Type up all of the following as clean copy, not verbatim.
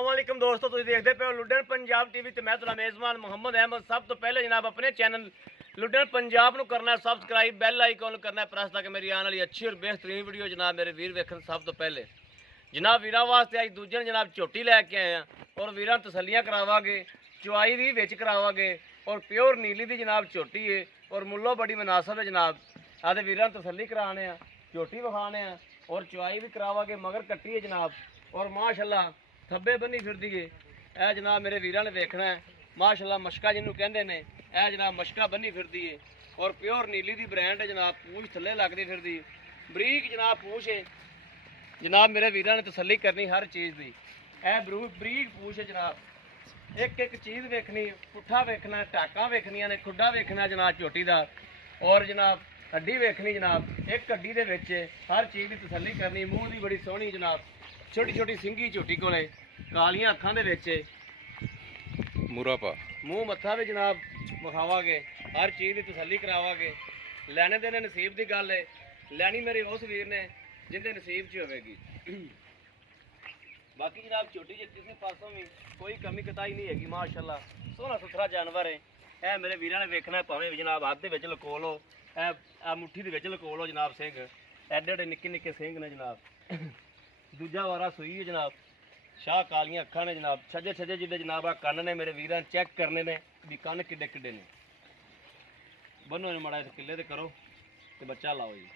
अस्सलामुअलैकुम दोस्तों, तुम देखते पे हो लुडन पंजाब टीवी ते मैं तुहाडा मेज़बान मोहम्मद अहमद। सब तो पहले जनाब अपने चैनल लुडन पंजाब नूं करना है सबसक्राइब, बैल आइकॉन करना है प्रेस ताकि मेरी आने वाली अच्छी और बेहतरीन वीडियो जनाब मेरे वीर वेखन। सब तो पहले जनाब वीरां वास्ते अज दूजे दिन जनाब झोटी लैके आए हैं और वीरां तसल्लियां करावांगे, चुआई भी विच करावांगे और प्योर नीली दी जनाब झोटी है और मुल्लो बड़ी मुनासब है जनाब। आदे वीरां तसल्ली कराने हैं, झोटी विखाने हैं और चुआई भी करावांगे। मगर कट्टी है जनाब और माशाल्लाह थब्बे बनी फिरदी है। यह जनाब मेरे वीरां ने देखना है माशाल्लाह मशका जिन्होंने कहते हैं, यह जनाब मशका बनी फिरदी है और प्योर नीली दी ब्रांड है जनाब। पूछ थले लगती फिरदी बरीक जनाब पूछ है जनाब। मेरे वीरां ने तसल्ली करनी हर चीज़ की। यह बरीक पूछ है जनाब, एक एक चीज़ वेखनी, पुट्ठा वेखना, टाका वेखनिया ने, खुड्डा वेखना जनाब झोटी का और जनाब हड्डी वेखनी जनाब। एक हड्डी दे विच हर चीज़ की तसल्ली करनी। मूँह की बड़ी सोहनी जनाब, छोटी छोटी सिंगी झोटी कोले, कालियां अखां दे विच मूरा पा मूँह मत्था भी जनाब विखावांगे, हर चीज़ की तसल्ली करावांगे। लैने देने नसीब की गल है, लैनी मेरे उस वीर ने जिंदे नसीब च होवेगी। बाकी जनाब छोटी जी किसी पासों भी कोई कमी कताई नहीं हैगी, माशाल्लाह सोहना सुथरा जानवर है। यह मेरे वीरां ने वेखना भावें जनाब हाथ दे विच लको लो, ए मुट्ठी दे विच लको लो जनाब। सिंह एडे एडे निक्के निक्के सिंह ने जनाब। दूजा वारा सुई है जनाब, शाह कालियां अखां ने जनाब। छजे छजे जिदे जनाब आ कन्न ने मेरे वीरां चेक करने ने भी कन्न किड्डे किड्डे ने। बनो ने माड़ा इस किले ते करो ते बच्चा लाओ जी।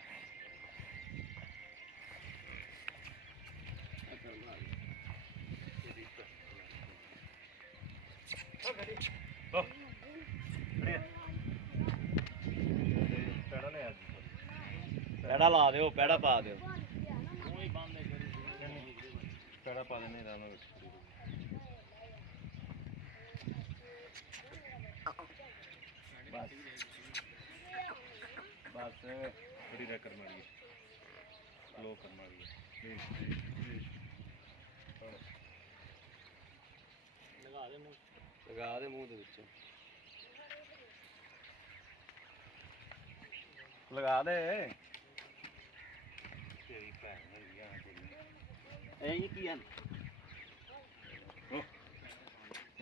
पैड़ा ला दो, पैड़ा पा दो, पैड़ा पा देने बस थोड़ी रह कर मारिए, लो कर मारिए, लगा दे मुँह दे विच, लगा दे। की है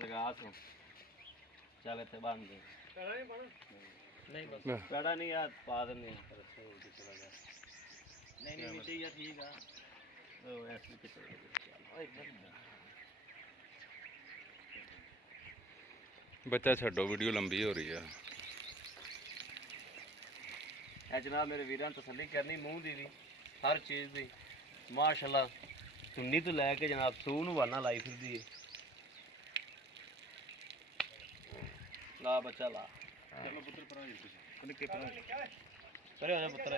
लगा तू, चल इतने बांध दे। नहीं बस पैड़ा नहीं यार पा देने चला गया। नहीं नहीं नीचे यार ठीक है। ऐसे बच्चा छो, वीडियो लंबी हो रही है। जनाब मेरे वीरां तसल्ली करनी मूँह दी भी हर चीज़ की माशाल्लाह। चुन्नी तो लैके जनाब सूह नूं वाना लाई फिरदी है। ला बच्चा ला, चलो पुत्र परे हो जा पुत्र।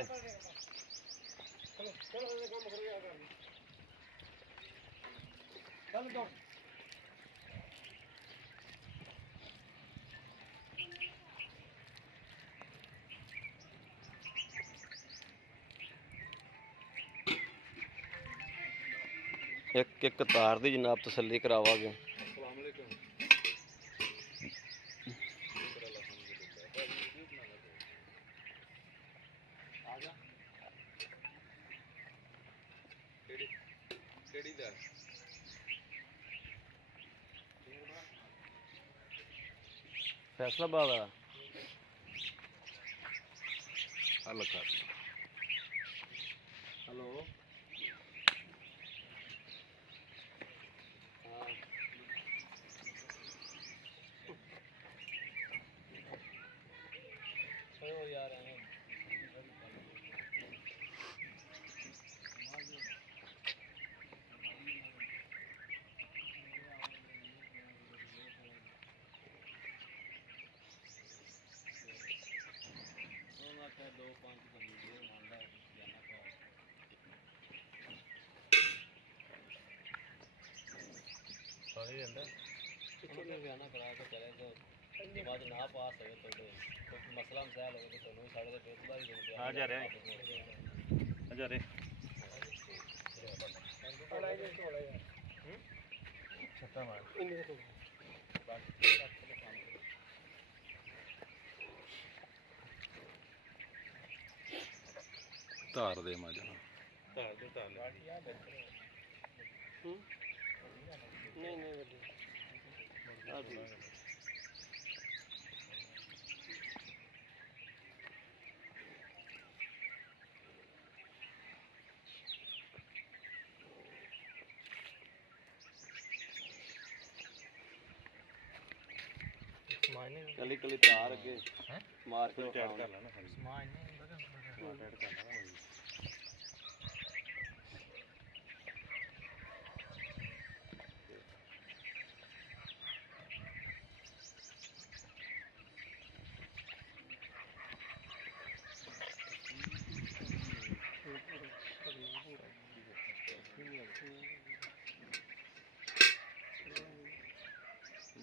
एक एक तार दी जनाब तसल्ली करावांगे। फैसलाबाद आ हेलो यार दो पाँच बयाना करा के चले तो बाद ना पास है तो मसला मसाइल हो तो नहीं साढ़े बेतबा ही आ जा रहे छत्ता मार धार दे मजा नहीं ਕਲੀ ਕਲੀ ਤਾਰ ਅੱਗੇ ਮਾਰ ਕੇ ਟੈਟ ਕਰ ਲੈਣਾ ਸਮਾਨ ਨਹੀਂ ਹੁੰਦਾ ਟੈਟ ਕਰ ਲੈਣਾ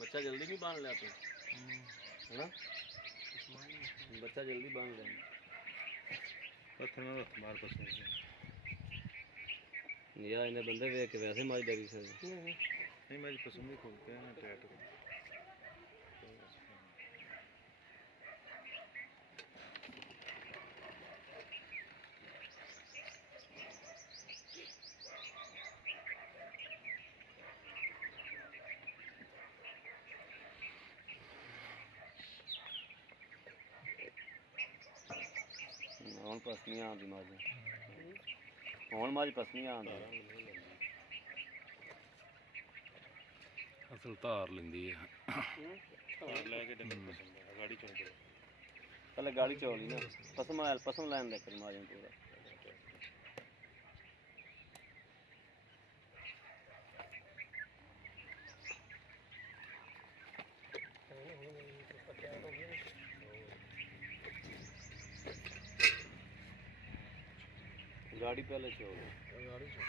बच्चा जल्दी नहीं बांध लिया तू है ना बच्चा जल्दी बांध ले या इन्हें बंदे वे के वैसे मारी डरी सर नहीं मैं पसंद नहीं खोलते हैं ना टैट ਹੁਣ ਪਸਲੀਆਂ ਆਉਂਦੀ ਮਾਜੀ ਹੁਣ ਮਾਜੀ ਪਸਲੀਆਂ ਆਉਂਦੀ ਅਸਲ ਧਾਰ ਲੈਂਦੀ ਹੈ ਧਾਰ ਲੈ ਕੇ ਡੰਗਰ ਪਸੰਦ ਹੈ ਗਾੜੀ ਚੋਂ ਪਹਿਲੇ ਗਾੜੀ ਚੋਲੀ ਨਾ ਪਸਮ ਲੈਣ ਦੇ ਕਰ ਮਾਜੀ ਪੂਰਾ गाड़ी पहले से हो गई गाड़ी से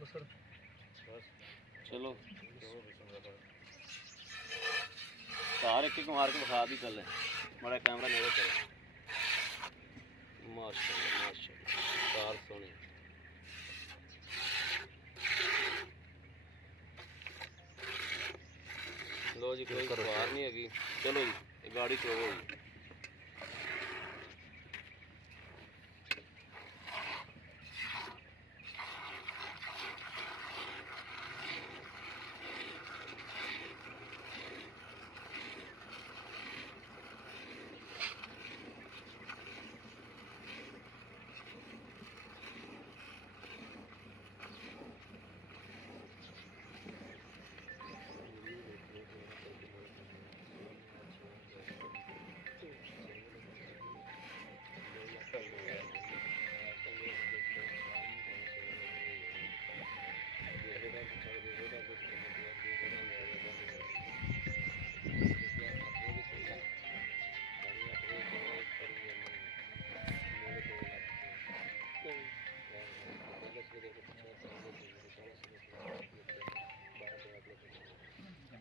बस चलो तार एक मार के बखा भी कर ले बड़ा कैमरा मेरे करो माशाल्लाह माशाल्लाह तार सोनी लो जी कोई बाहर नहीं हैगी चलो जी गाड़ी चोवो जी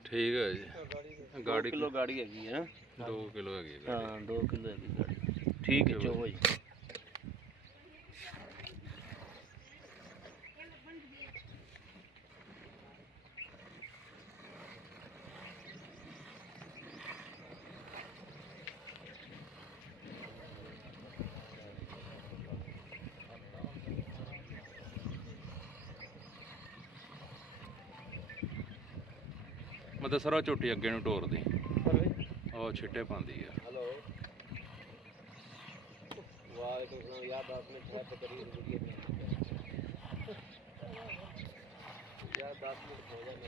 ठीक है जी गाड़ी किलो गाड़ी हैगी है 2 किलो हैगी हाँ 2 किलो हैगी गाड़ी ठीक है चलो जी मतलब सरा झोटी अगे ਨੂੰ ਢੋਰਦੀ ਉਹ ਛਿੱਟੇ ਪਾਉਂਦੀ ਆ हेलो वाह तो यार 10 मिनट बात करिए वीडियो में यार 10 मिनट हो जाए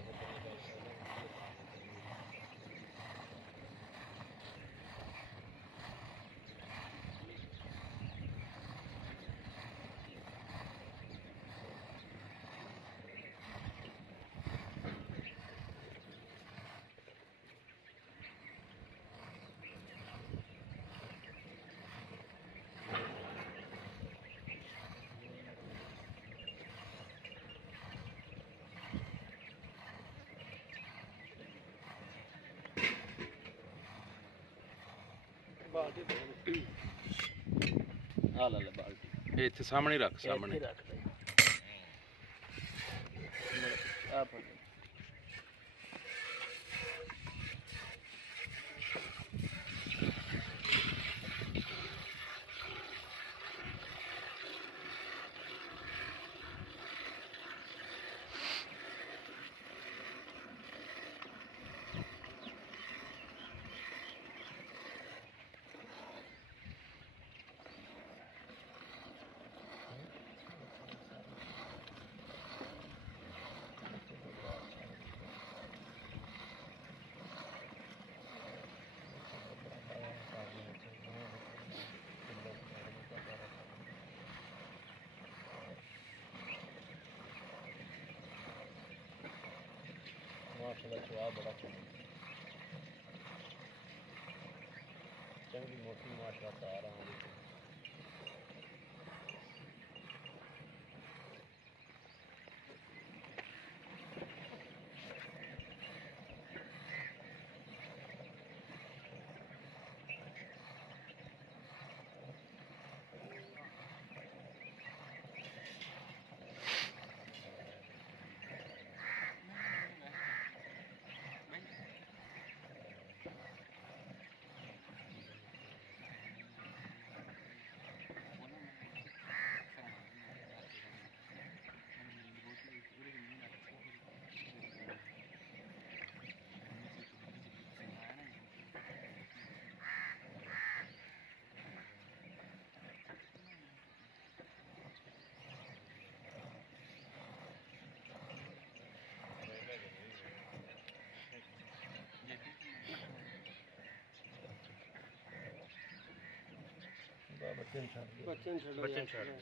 ਆ ਲੈ ਲੈ ਬਾਲਟੀ ਇੱਥੇ ਸਾਹਮਣੇ ਰੱਖ ਸਾਹਮਣੇ ਆ ਪਾ ਬੜਾ ਚੰਗੀ ਮੋਟੀ ਮਾਸ਼ਾ ਤਾਰ ਆ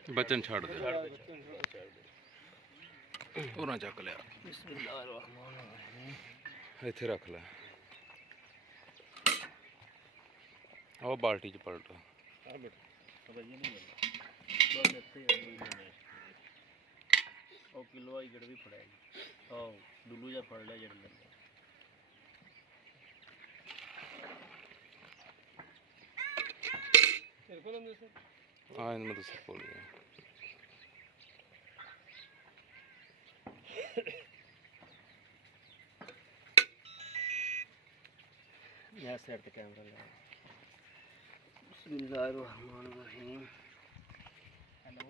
ਬੱਚਨ ਛੱਡ ਦੇ ਉਹਨਾਂ ਚੱਕ ਲਿਆ ਇੱਥੇ ਰੱਖ ਲੈ ਉਹ ਬਾਲਟੀ ਚ ਪਲਟ ਉਹ ਕਿਲੋ ਆਈ ਜੜ ਵੀ ਫੜਿਆ ਜੀ ਆਹ ਡੁੱਲੂ ਜਿਹਾ ਫੜ ਲਿਆ ਜੜ ਲੈਂਦਾ ਤੇਰੇ ਕੋਲ ਹੁੰਦੇ ਸਰ ਹਾਂ ਇਹਨਾਂ ਨੂੰ ਕੋਲ ਗਿਆ ਯਾ ਸਾਈਡ ਤੇ ਕੈਮਰਾ ਲਾ ਬਿਸਮਿल्लाह रहमान रहीम हेलो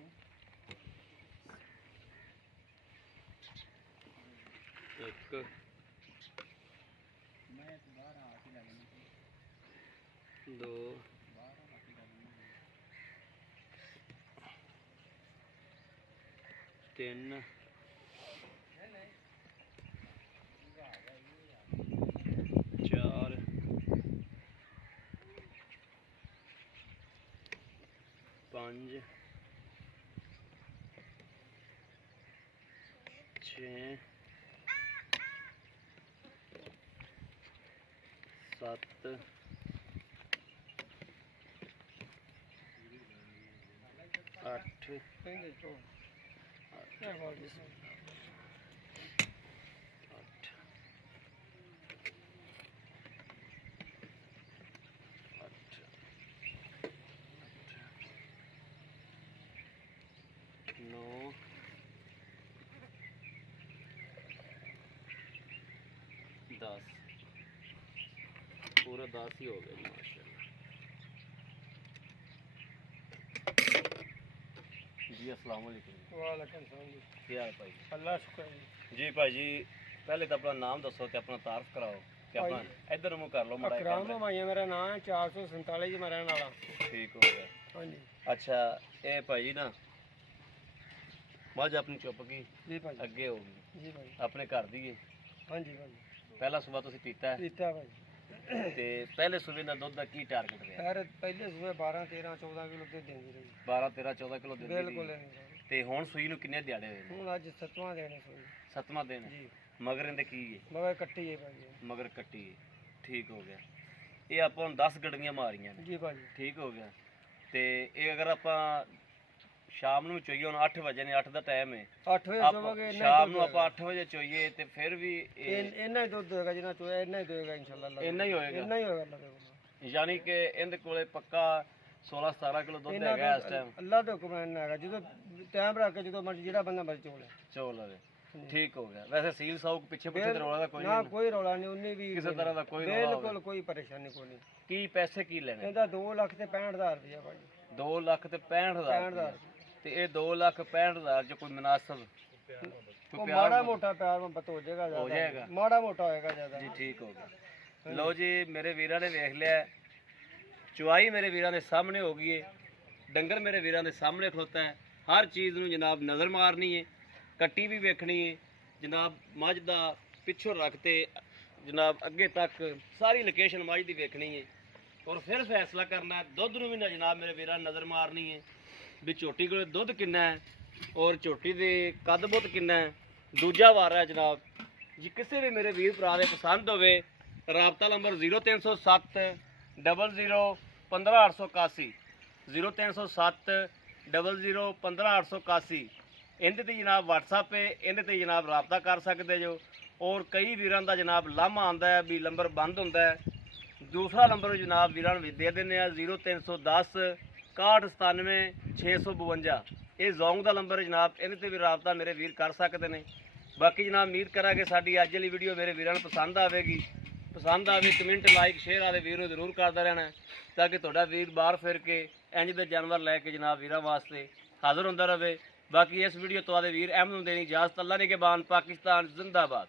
ਇੱਕ मैं बाहर आ के लगना ਦੋ ਤਿੰਨ ਚਾਰ ਪੰਜ ਛੇ ਸੱਤ ਅੱਠ नौ दस पूरा 10 ही हो गया जी माशाल्लाह जी अस्सलाम वालेकुम वालेकुम सलाम जी क्या हाल भाई अल्लाह शुक्र जी भाई पहले तो अपना नाम दसो ते अपना तारफ कराओ ते अपना इधर मुंह कर लो जी मड़ा अकराम माइया मेरा नाम है 447 जी मैं रहने वाला ठीक हो गया हाँ जी अच्छा ए भाई ना मज अपनी चुप की जी भाई ਅੱਗੇ ਹੋ ਗਈ जी भाई ਆਪਣੇ ਘਰ ਦੀ ਹੈ हाँ जी भाई ਪਹਿਲਾ ਸੂਬਾ ਤੁਸੀਂ ਪੀਤਾ ਹੈ पीता भाई ਤੇ ਪਹਿਲੇ ਸੂਬੇ ਦਾ ਦੁੱਧ ਦਾ ਕੀ ਟਾਰਗੇਟ ਰਿਹਾ खैर पहले सुबह 12 13 14 किलो दूध देंदी रही 12 13 14 ਕਿਲੋ ਦਿੰਦੀ बिल्कुल ਰਹੀ नहीं भाई ਤੇ ਹੁਣ ਸੂਈ ਨੂੰ ਕਿੰਨੇ ਦਿਹਾੜੇ ਹੋਏ ਨੇ हूँ अज 7वां दिन है सोई ਸੱਤਵਾਂ ਦਿਨ ਹੈ। जी ਮਗਰ ਇਹਦੇ ਕੀ ਹੈ मगर कट्टी है भाई ਮਗਰ ਕੱਟੀ ਹੈ ਠੀਕ ਹੋ ਗਿਆ ਇਹ ਆਪਾਂ ਨੂੰ 10 ਗੜੀਆਂ ਮਾਰੀਆਂ ਨੇ जी भाई ਠੀਕ ਹੋ ਗਿਆ ਤੇ ਇਹ ਅਗਰ ਆਪਾਂ ਸ਼ਾਮ ਨੂੰ ਚੋਈਏ ਹੁਣ 8 ਵਜੇ ਨੇ 8 ਦਾ ਟਾਈਮ ਹੈ 8 ਵਜੇ ਆਪਾਂ ਸੋਵਾਂगे ਸ਼ਾਮ ਨੂੰ ਆਪਾਂ 8 ਵਜੇ ਚੋਈਏ ਤੇ ਫਿਰ ਵੀ इन्ना ही दूध देगा जितना चोया इन्ना ही देगा इंशाल्लाह ਇੰਨਾ ਹੀ ਹੋਏਗਾ इन्ना ही होगा अल्लाह दे हुक्म ਯਾਨੀ ਕਿ ਇਹਦੇ ਕੋਲੇ ਪੱਕਾ 16 17 ਕਿਲੋ ਦੁੱਧ ਹੈਗਾ ਇਸ ਟਾਈਮ अल्लाह दे हुक्म इन्ना हैगा जो टाइम रख के जो मर्जी जेड़ा बंदा मर्जी चोले ਚੋ ਲਵੇ ਠੀਕ ਹੋ ਗਿਆ ਵੈਸੇ ਸੀਲ ਸਾਊਕ ਪਿੱਛੇ ਪਿੱਛੇ ਤੇ ਰੌਲਾ ਦਾ ਕੋਈ ना ਨਹੀਂ कोई रौला नहीं उन्नी भी ਕਿਸੇ ਤਰ੍ਹਾਂ ਦਾ ਕੋਈ ਰੌਲਾ ਹੋਵੇ बिल्कुल कोई परेशानी कोई नहीं ਕੀ ਪੈਸੇ ਕੀ ਲੈਣੇ ਇਹਦਾ 2,65,000 ਰੁਪਇਆ ਭਾਈ 2 ਲੱਖ ਤੇ 65000 65,000 ਤੇ ਇਹ 2 ਲੱਖ 65000 ਚ ਕੋਈ ਮੁਨਾਸਬ ਉਹ ਮਾੜਾ ਮੋਟਾ ਪਿਆਰ ਮੈਂ ਪਤਾ ਹੋ ਜਾਏਗਾ ਹੋ ਜਾਏਗਾ ਮਾੜਾ ਮੋਟਾ ਹੋਏਗਾ ਜ਼ਿਆਦਾ ਜੀ ਠੀਕ ਹੋ ਗਿਆ ਲਓ ਜੀ ਮੇਰੇ ਵੀਰਾਂ ਨੇ ਵੇਖ ਲਿਆ ਚੁਆਈ ਮੇਰੇ ਵੀਰਾਂ ਦੇ ਸਾਹਮਣੇ ਹੋ ਗਈ ਹੈ ਡੰਗਰ ਮੇਰੇ ਵੀਰਾਂ ਦੇ ਸਾਹਮਣੇ ਖਲੋਤਾ ਹੈ ਹਰ ਚੀਜ਼ ਨੂੰ ਜਨਾਬ ਨਜ਼ਰ ਮਾਰਨੀ ਹੈ ਕੱਟੀ ਵੀ ਵੇਖਣੀ ਹੈ ਜਨਾਬ ਮੱਝ ਦਾ ਪਿੱਛੋਂ ਰੱਖ ਤੇ ਜਨਾਬ ਅੱਗੇ ਤੱਕ ਸਾਰੀ ਲੋਕੇਸ਼ਨ ਮੱਝ ਦੀ ਵੇਖਣੀ ਹੈ ਔਰ ਫਿਰ ਫੈਸਲਾ ਕਰਨਾ ਹੈ ਦੁੱਧ ਨੂੰ ਵੀ ਨਾ ਜਨਾਬ ਮੇਰੇ ਵੀਰਾਂ ਨੇ ਨਜ਼ਰ ਮਾਰਨੀ ਹੈ ਵੀ ਝੋਟੀ ਕੋਲੇ ਦੁੱਧ ਕਿੰਨਾ ਹੈ ਔਰ ਝੋਟੀ ਦੇ ਕੱਦ ਬੁੱਤ ਕਿੰਨਾ ਹੈ ਦੂਜਾ ਵਾਰ ਹੈ ਜਨਾਬ ਜੇ ਕਿਸੇ ਵੀ ਮੇਰੇ ਵੀਰ ਭਰਾ ਦੇ ਪਸੰਦ ਹੋਵੇ ਰਾਬਤਾ ਨੰਬਰ 0307 00 15881 0307 00 15881 ਇਹਦੇ ਤੇ ਜਨਾਬ WhatsApp ਹੈ, ਇਹਦੇ ਤੇ ਜਨਾਬ ਰਾਬਤਾ ਕਰ ਸਕਦੇ ਜੋ। ਔਰ ਕਈ ਵੀਰਾਂ ਦਾ ਜਨਾਬ ਲਾਮਾ ਆਉਂਦਾ ਹੈ ਵੀ ਨੰਬਰ ਬੰਦ ਹੁੰਦਾ ਹੈ। ਦੂਸਰਾ ਨੰਬਰ ਜਨਾਬ ਵੀਰਾਂ ਨੂੰ ਦੇ ਦਿੰਦੇ ਆ 0310 6197 652। ਇਹ ਜ਼ੋਂਗ ਦਾ ਨੰਬਰ ਜਨਾਬ, ਇਹਦੇ ਤੇ ਵੀ ਰਾਬਤਾ ਮੇਰੇ ਵੀਰ ਕਰ ਸਕਦੇ ਨੇ। ਬਾਕੀ ਜਨਾਬ ਉਮੀਦ ਕਰਾਂਗੇ ਸਾਡੀ ਅੱਜ ਵਾਲੀ ਵੀਡੀਓ ਮੇਰੇ ਵੀਰਾਂ ਨੂੰ ਪਸੰਦ ਆਵੇਗੀ। ਪਸੰਦ ਆਵੇ ਕਮੈਂਟ ਲਾਈਕ ਸ਼ੇਅਰ ਆਦੇ ਵੀਰ ਨੂੰ ਜ਼ਰੂਰ ਕਰਦਾ ਰਹਿਣਾ ਤਾਂ ਕਿ ਤੁਹਾਡਾ ਵੀਰ ਬਾਹਰ ਫਿਰ ਕੇ ਇੰਜ ਦੇ ਜਾਨਵਰ ਲੈ ਕੇ ਜਨਾਬ ਵੀਰਾਂ ਵਾਸਤੇ ਹਾਜ਼ਰ ਹੁੰਦਾ ਰਹੇ। ਬਾਕੀ ਇਸ ਵੀਡੀਓ ਤੋਂ ਆਦੇ ਵੀਰ ਅਹਿਮਦ ਨੂੰ ਦੇਣੀ ਇਜਾਜ਼ਤ। ਅੱਲਾ ਨੇ ਕੇ ਬਾਨ, ਪਾਕਿਸਤਾਨ ਜ਼ਿੰਦਾਬਾਦ।